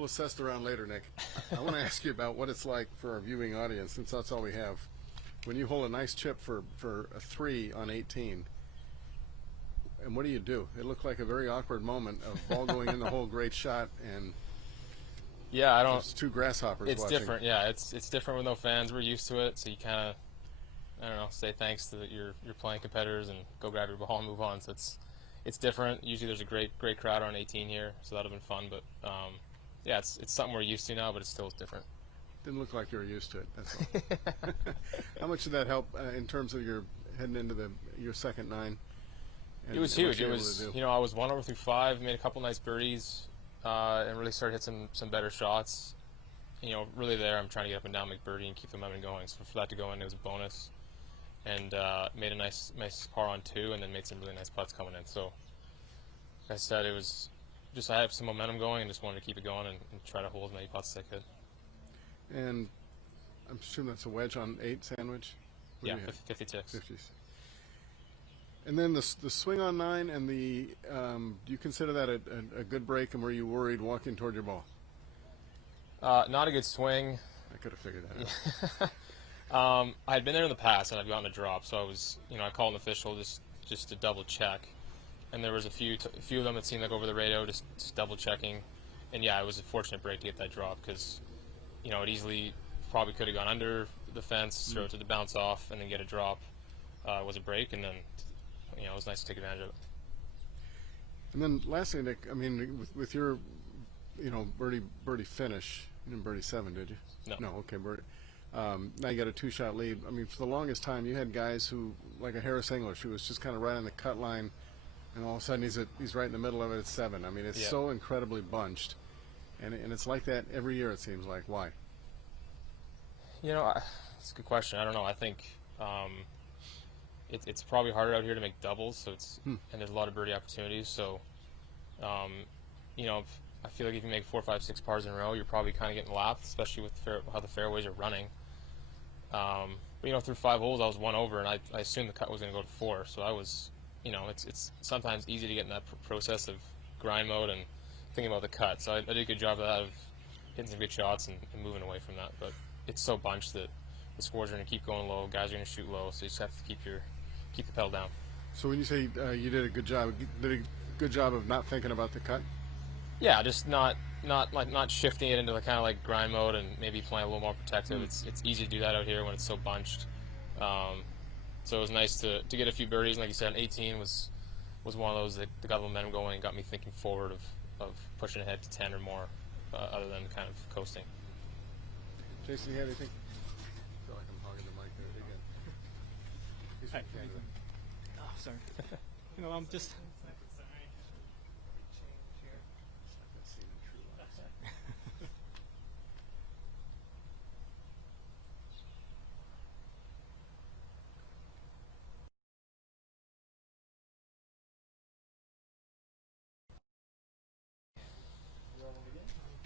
We'll assess the round later, Nick. I want to ask you about what it's like for our viewing audience, since that's all we have. When you hold a nice chip for a 3 on 18, and what do you do? It looked like a very awkward moment of ball going in the hole, great shot, and yeah, I don't. There's 2 grasshoppers. It's watching. different. Yeah, it's different with no fans. We're used to it, so you kind of, I don't know, say thanks to your playing competitors and go grab your ball and move on. So it's different. Usually there's a great crowd on 18 here, so that'll have been fun. But yeah, it's something we're used to now, but it still is different. Didn't look like you were used to it. That's all. How much did that help in terms of your heading into your second 9? It was huge. It was, you know, I was 1 over through 5, made a couple nice birdies, and really started to hit some better shots. You know, really there, I'm trying to get up and down, make birdie, and keep the momentum going. So for that to go in, it was a bonus, and made a nice par on 2, and then made some really nice putts coming in. So, like I said, it was just I have some momentum going, and just wanted to keep it going and try to hold as many putts as I could. And I'm assuming that's a wedge on 8 sandwich. Yeah, 56. 50s. And then the swing on 9 and the do you consider that a good break, and were you worried walking toward your ball? Not a good swing. I could have figured that out. I had been there in the past, and I'd gotten a drop, so I was, you know, I called an official just to double check, and there was a few of them that seemed like over the radio, just double checking, and yeah, it was a fortunate break to get that drop because, you know, it easily probably could have gone under the fence, throw it to the bounce off, and then get a drop. It was a break, and then, you know, it was nice to take advantage of it. And then lastly, Nick, I mean, with your, you know, birdie finish, you didn't birdie 7, did you? No. No, okay, birdie. Now you got a 2-shot lead. I mean, for the longest time, you had guys who, like a Harris English, who was just kind of right on the cut line, and all of a sudden he's right in the middle of it at 7. I mean, it's so incredibly bunched, and it's like that every year, it seems like. Why? You know, it's a good question. I don't know. I think it's probably harder out here to make doubles, so and there's a lot of birdie opportunities. So, you know, I feel like if you make 4, 5, 6 pars in a row, you're probably kind of getting lapped, especially with how the fairways are running. But, you know, through 5 holes, I was 1 over, and I assumed the cut was going to go to 4. So I was, you know, it's sometimes easy to get in that process of grind mode and thinking about the cut. So I did a good job of that, of hitting some good shots and moving away from that. But it's so bunched that the scores are going to keep going low, guys are going to shoot low, so you just have to keep the pedal down. So when you say you did a good job, of not thinking about the cut? Yeah, just not shifting it into the kind of like grind mode and maybe playing a little more protective. It's easy to do that out here when it's so bunched. So it was nice to get a few birdies. And like you said, 18 was one of those that got the momentum going and got me thinking forward of pushing ahead to 10 or more, other than kind of coasting. Jason, you have anything? I feel like I'm hogging the mic there again. Hi. Oh, sorry. You know, I'm just.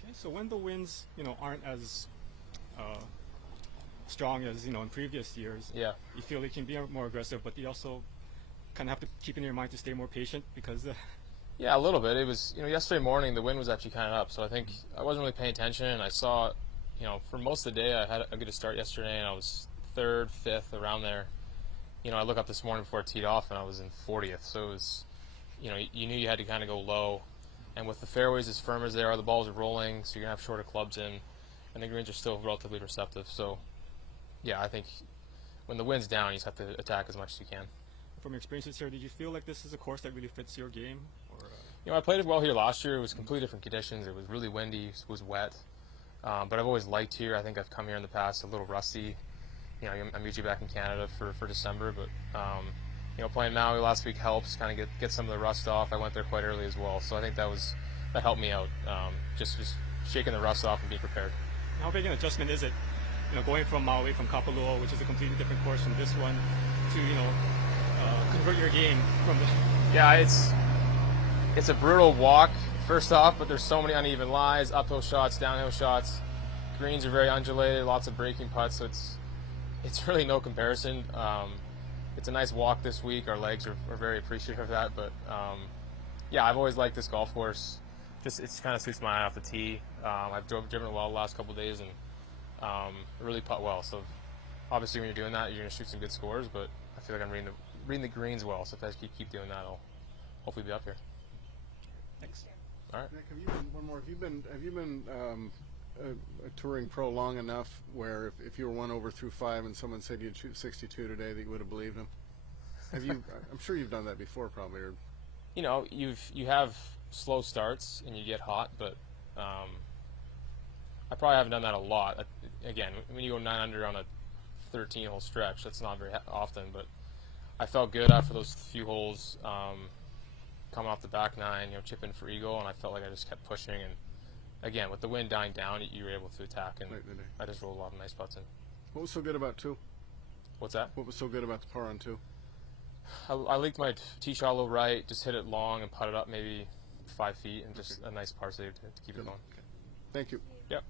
Okay, so when the winds, you know, aren't as strong as, you know, in previous years, yeah, you feel they can be more aggressive, but you also kind of have to keep in your mind to stay more patient because. Yeah, a little bit. It was, you know, yesterday morning the wind was actually kind of up, so I think I wasn't really paying attention, and I saw, you know, for most of the day I had a good start yesterday, and I was 3rd, 5th, around there. You know, I look up this morning before it teed off, and I was in 40th, so it was, you know, you knew you had to kind of go low, and with the fairways as firm as they are, the balls are rolling, so you're going to have shorter clubs in, and the greens are still relatively receptive. So, yeah, I think when the wind's down, you just have to attack as much as you can. From your experiences here, did you feel like this is a course that really fits your game? Or, you know, I played it well here last year. It was completely different conditions. It was really windy. It was wet. But I've always liked here. I think I've come here in the past a little rusty. You know, I'm usually back in Canada for December, but you know, playing Maui last week helps kind of get some of the rust off. I went there quite early as well, so I think that helped me out. Just shaking the rust off and being prepared. How big an adjustment is it, you know, going from Maui, from Kapalua, which is a completely different course from this one, to, you know, convert your game from the... Yeah, it's a brutal walk, first off, but there's so many uneven lies, uphill shots, downhill shots. Greens are very undulated, lots of breaking putts, so it's really no comparison. It's a nice walk this week. Our legs are very appreciative of that, but yeah, I've always liked this golf course. Just it kind of suits my eye off the tee. I've driven it well the last couple of days and really putt well. So obviously when you're doing that, you're going to shoot some good scores, but I feel like I'm reading the greens well. So if I keep doing that, I'll hopefully be up here. Thanks. All right. Nick, have you been one more? Have you been a touring pro long enough where if you were 1 over through 5 and someone said you'd shoot 62 today, that you would have believed them? Have you? I'm sure you've done that before, probably. Or You know, you have slow starts and you get hot, but I probably haven't done that a lot. Again, when you go 9 under on a 13-hole stretch, that's not very often. But I felt good after those few holes, coming off the back 9, chipping for eagle, and I felt like I just kept pushing. And again, with the wind dying down, you were able to attack, and I just rolled a lot of nice putts in. what was so good about 2? What's that? What was so good about the par on 2? I leaked my tee shot a little right, just hit it long and putted up maybe 5 feet, and just a nice par save to keep it going. Thank you. Yep.